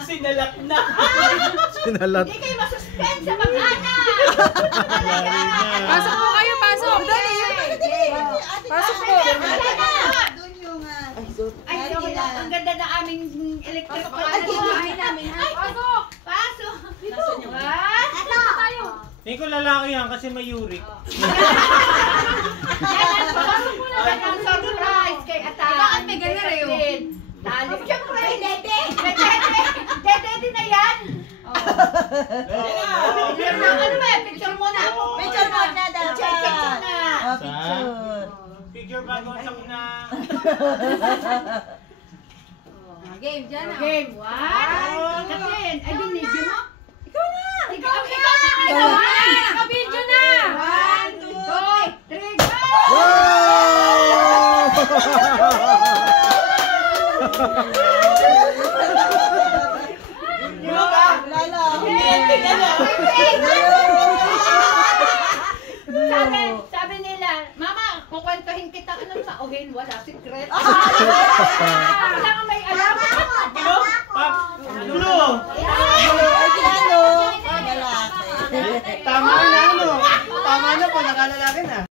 Sinalak na. Sinalat. Hindi kayo masuspense sa mag-anak. Pasok po kayo, pasok. Pasok po. Doon yung... Ay, ang ganda na aming electric fan. Ay, namin. Pasok! Pasok! Dito! Ano? Tayo! Hindi ko lalaki yan kasi may uric. Pasok muna ba ng surprise kay Atan? Bakit may gano'n rin? Talo. Siyempre, dede! Dede na yan! Ano ba yan? Picture muna! Picture muna daw. Picture na! Picture. Picture bago sa una. Game, dyan na. Game. One. Katin. Ay, binidyo mo? Ikaw na! Ikaw na! Naka-video na! 1, 2, 3, go! Sabi nila, Mama, kukwentuhin kita anong tauhin, wala, secret. Wala kang may alam.